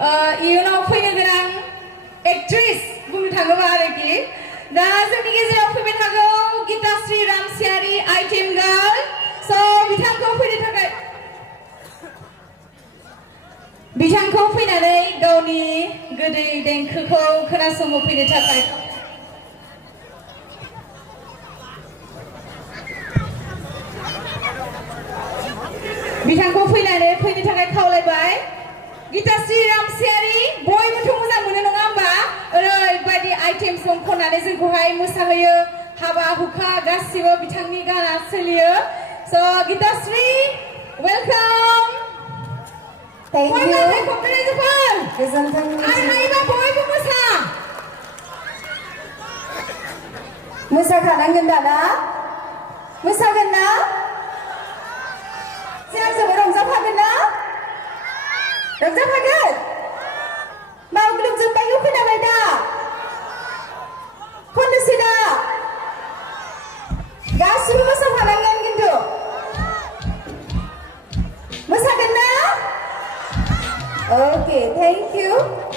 इयुनाव फैनो गोनां एक्ट्रेस बुंनो थाङोबा आरोखि दा जोंनि गेजेराव फैबाय थागौ गिताश्री रामसियारि आइटेम गार्ल बिथांखौ फैनानै गावनि गोदै देंखोखौ खोनासंहोफैनो थाखाय बिथांखौ फैनो थाखाय खावलायबाय गिताश्री रामसियारि बयबोथ' मोजां मोनो नङा होमबा ओरैबायदि आइटेम सं खननानै जोंखौहाय मोसाहोयो हाबा हुखा गासिबो बिथांनि गाना सोलियो गिताश्री वेलकाम Thank you. गोजोनथों हायोबा बयबो मोसाखानांगोन दाना मोसागोन ना जोंजों रंजाफागोन ना रंजाफागोन मावग्लुबजोब्बाय खोनाबाय दा खननोसै दा गासिबो मोसाफानांगोन खिन्थु मोसागोन ना Okay, thank you.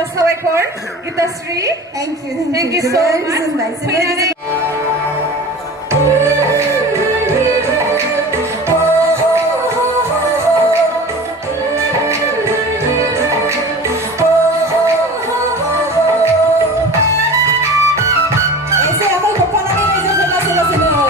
roजा साबायखर Gitashree. Thank you. Thank you so Very much. nice. फैनानै Ese ako'y kumpananin medyo lasin-lasin mo.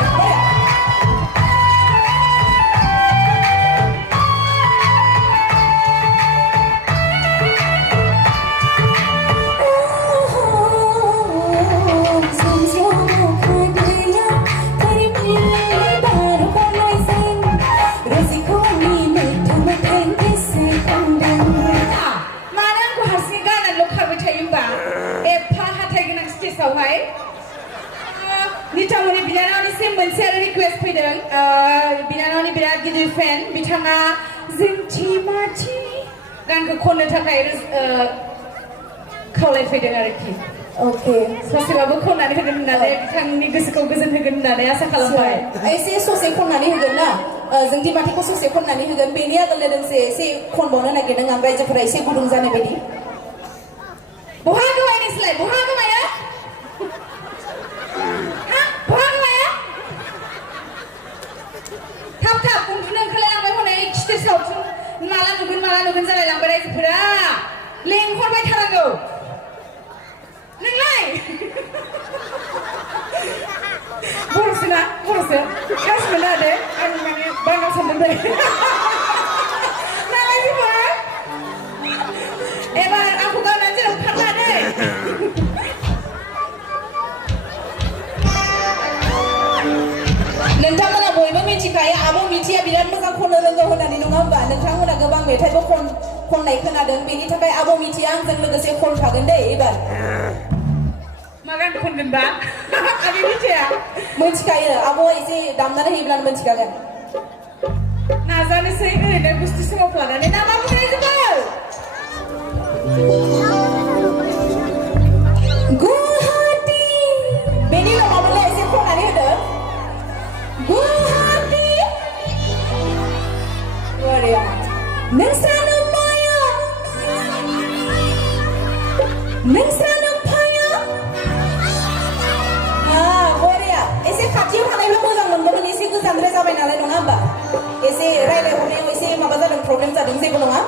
मानो आंखौ हारसिङै गाननानैल' खारबाय थायो होमबा एफा हाथाय गोनां स्टेजआवहाय नितामनि बिनानावनिसिम मोनसे आरो रिकुवेस्ट फैदों बिनानावनि बिराद गिदिर फेन बिथाङा जोंथिमाथि गानखौ खननो थाखाय खावलायफैदों आरोखि Okay. ससेबाबो खननानै होगोन होननानै बिथांनि गोसोखौ गोजोन होगोन होननानै आसा खालामबाय एसे ससे खननानै होगोन ना जों दिमाथिखौ ससे खननानै होगोन बेनि आगोल लोगोसे एसे खनबावनो नागिरदों आं रायजोफोरा एसे गुदुं जानाय बायदि बहा गोमायनोसैलाय बहा गोमाया हा बहा गोमाया थाब थाब उन्दुनो ओंखारलायलांबाय हनै स्टेज सावथुन माला नुगोन जालायलांबाय रायजोफोरा लेंहरबाय थानांगौ नोंलाय बर'सोना बर'सो गाज्रि मोना दे आं माने बांगाल सानदों दे नालाय जेबो एबार आंखौ गावनानै जेराव खारला दे नोंथांमोना बयबो मिथिखायो आब' मिथिया बिराद मोजां खननो रोंगौ होननानै नङा होमबा नोंथांमोना गोबां मेथाइबो खननाय खोनादों बेनि थाखाय आब' मिथिया आंजों लोगोसे खनफागोन दे एबार मा गान खनगोनबा आं मिथिया मिथिखायो आब' एसे दामनानै होयोब्लानो मिथिखागोन नाजानोसै ओरैनो गुस्थि समाव लानानै ना मा बुंनाय जोबो गुवाहाटी बेनि उनावबोलाय एसे खननानै होदो गुवाहाटी बरिया नोंस्रानो माया नोंस्रानो फाया बरिया एसे खाथियाव थानायबा मोजां मोनगौमोन एसे गोजानद्राय जाबाय नालाय नङा होमबा एसे रायलायहरनायाव एसे माबा जादों प्रब्लेम जादों जेबो नङा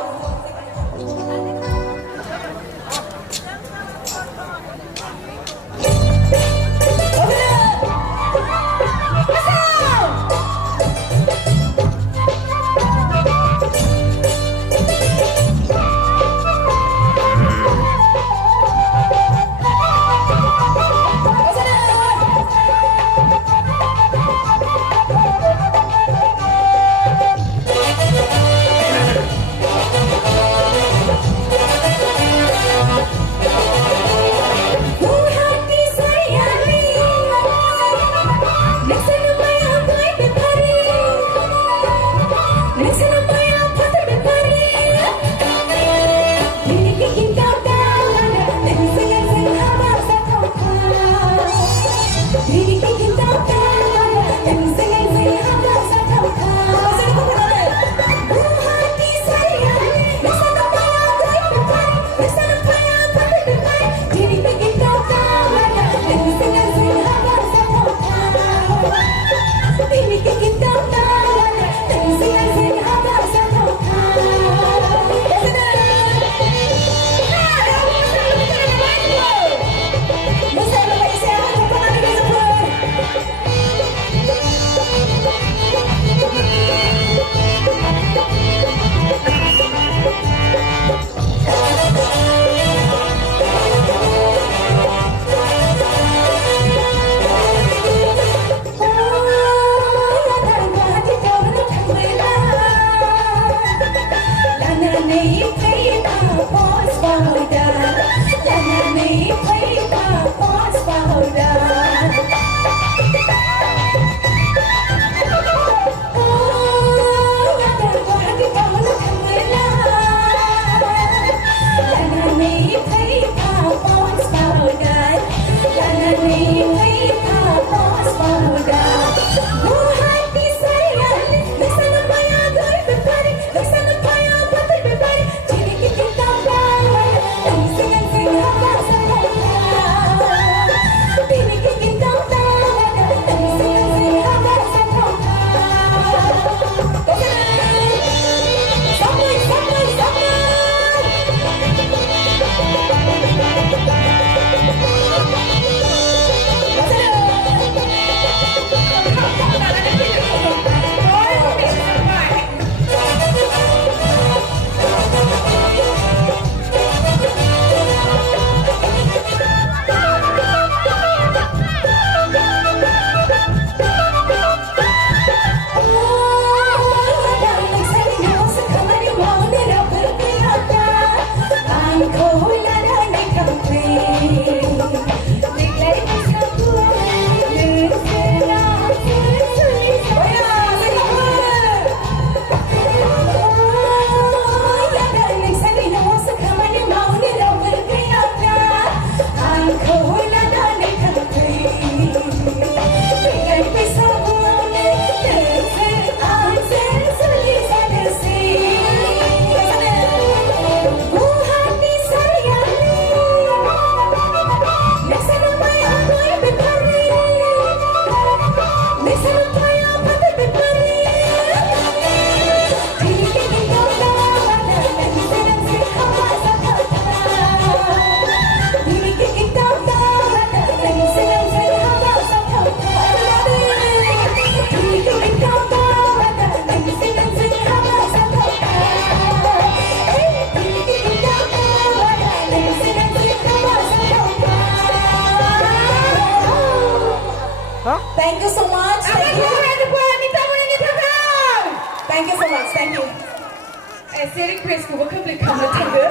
एसे रिक्वेस्टखौबो कमप्लिट खालामनो थांदो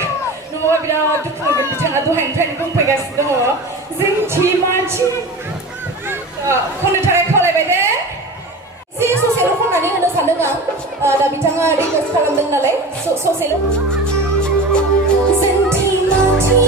नङाबा बिराद दुखु मोनगोन बिथाङा दहायनिफ्रायनो बुंफैगासिनो दङ जोंथि मानसि खननो थाखाय खावलायबाय दे एसे ससेल' खननानै होनो सानदों आं दा बिथाङा रिक्वेस्ट खालामदों नालाय ससेल' जोंथि मानसि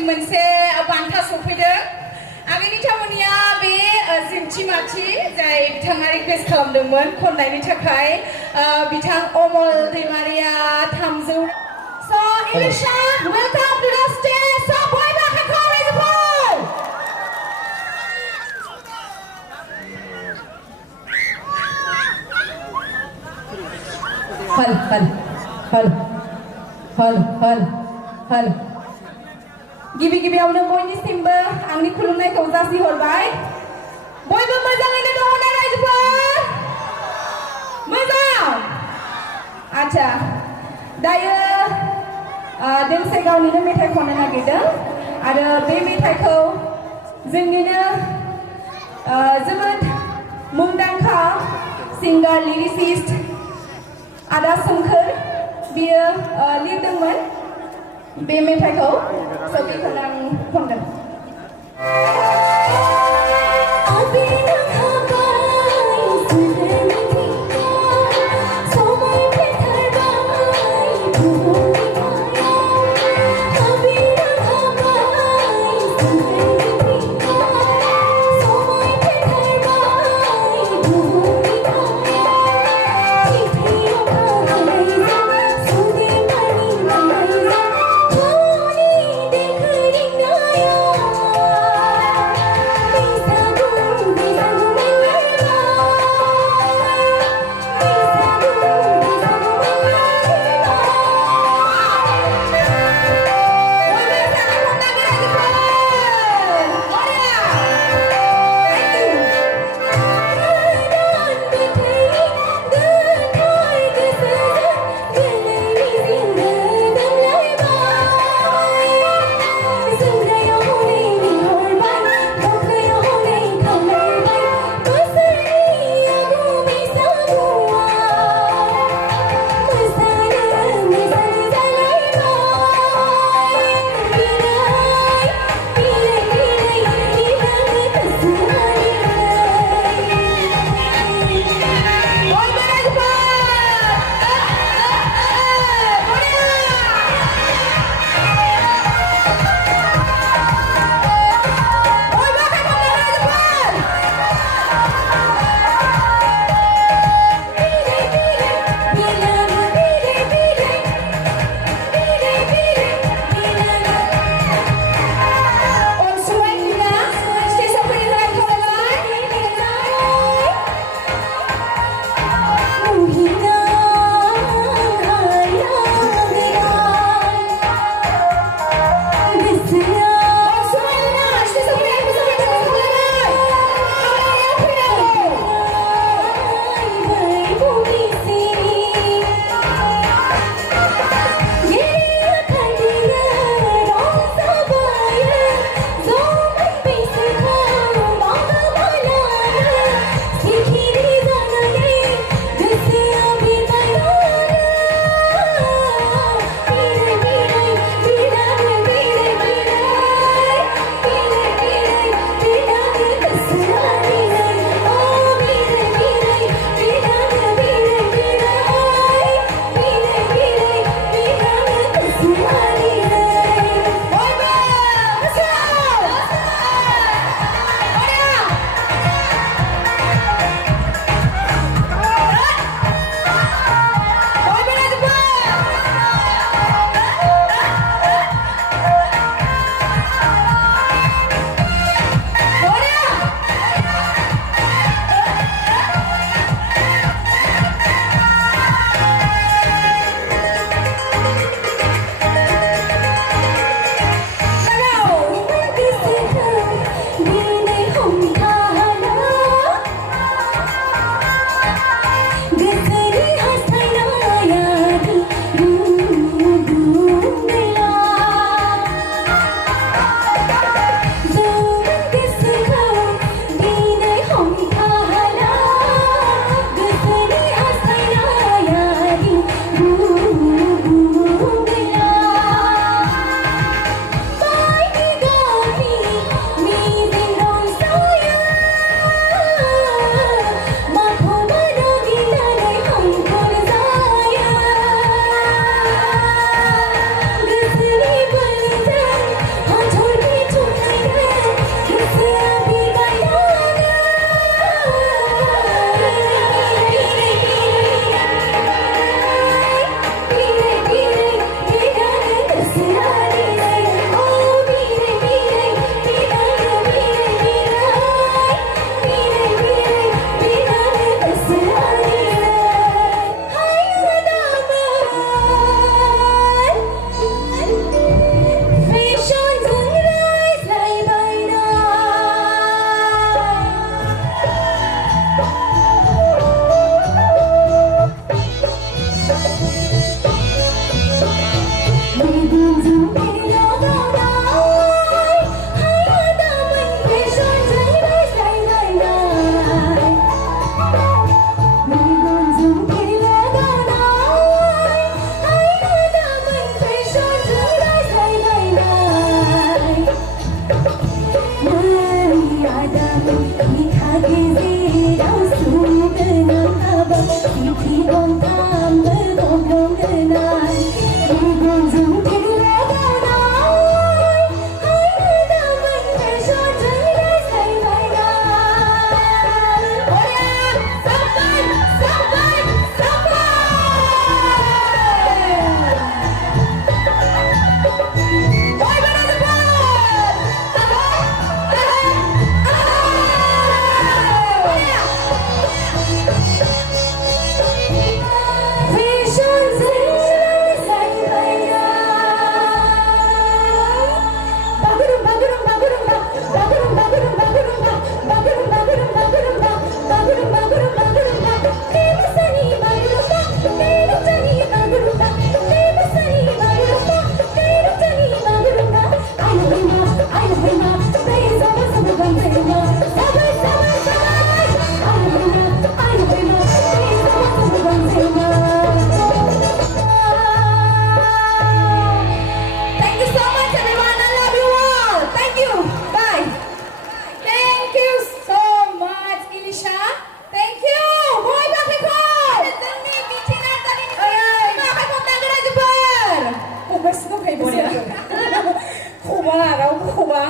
मोनसे बान्था सफैदों आगै नितामनिया बे जोंथि माथि जाय बिथाङा रिक्वेस्ट खालामदोंमोन खननायनि थाखाय बिथां अमल Daimaria 300 So Elisha, welcome to the stage. So boy back and call is ball. Hal गिबियावनो बयनिसिमबो आंनि खुलुमनायखौ जासिहरबाय बयबो मोजाङैनो दङ ना रायजोफोर मोजां आच्छा दायो दोंसे गावनिनो मेथाइ खननो नागिरदों आरो बे मेथाइखौ जोंनिनो जोबोद मुंदांखा सिंगार लिरिसिस्ट आदा सोमखोर बियो लिरदोंमोन बे मेथाइखौ बेखौनो आं खनगोन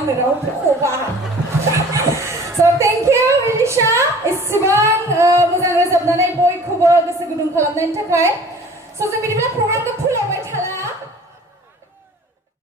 आंनो रावबो खबा So thank you Elisha इसिबां मोजां रोजाबनानै बयखौबो गोसो गुदुं खालामनायनि थाखाय So जों बिदिब्ला प्रग्रामखौ फोलावबाय थाला